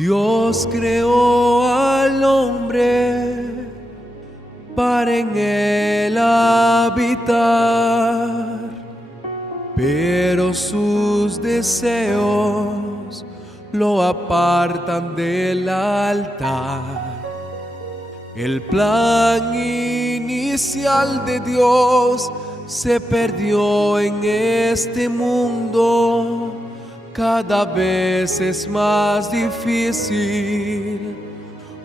Dios creó al hombre para en él habitar, pero sus deseos lo apartan del altar. El plan inicial de Dios se perdió en este mundo. Cada vez es más difícil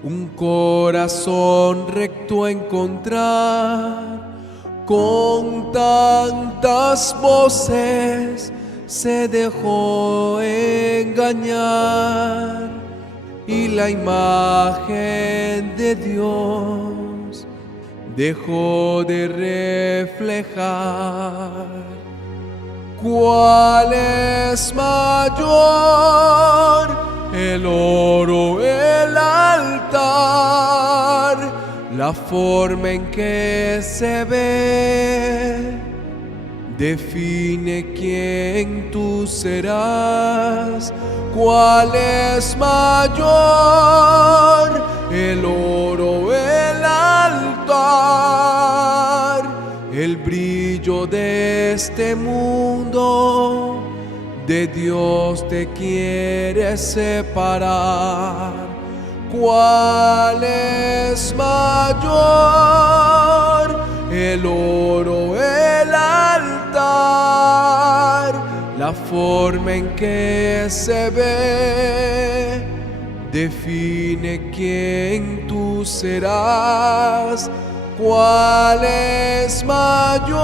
un corazón recto encontrar. Con tantas voces se dejó engañar y la imagen de Dios dejó de reflejar. ¿Cuál es mayor, el oro o el altar? La forma en que se ve define quién tú serás. ¿Cuál es mayor, el oro o el altar? El brillo de este mundo de Dios te quiere separar. ¿Cuál es mayor, el oro o el altar? La forma en que se ve define quién tú serás. ¿Cuál es mayor,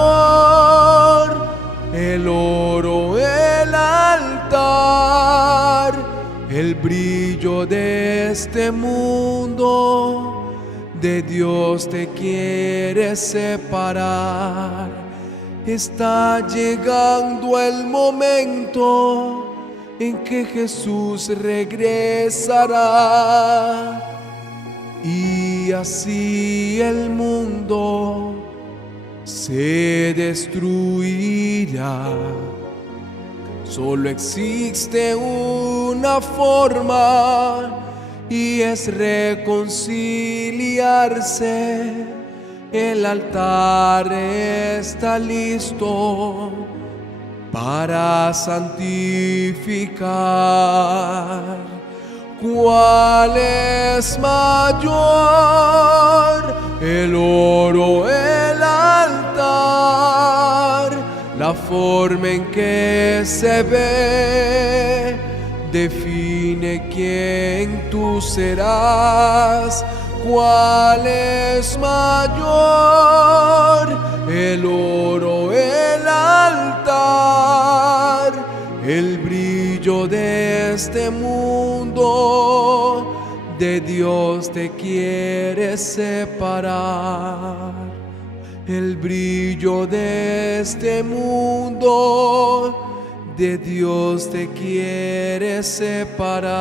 el oro o el altar? El brillo de este mundo de Dios te quiere separar. Está llegando el momento en que Jesús regresará, y así el mundo se destruirá. Solo existe una forma, y es reconciliarse. El altar está listo para santificar. ¿Cuál es mayor, el oro o el altar? La forma en que se ve define quién tú serás. ¿Cuál es mayor, el oro o el altar? El brillo de este mundo de Dios te quiere separar. El brillo de este mundo de Dios te quiere separar.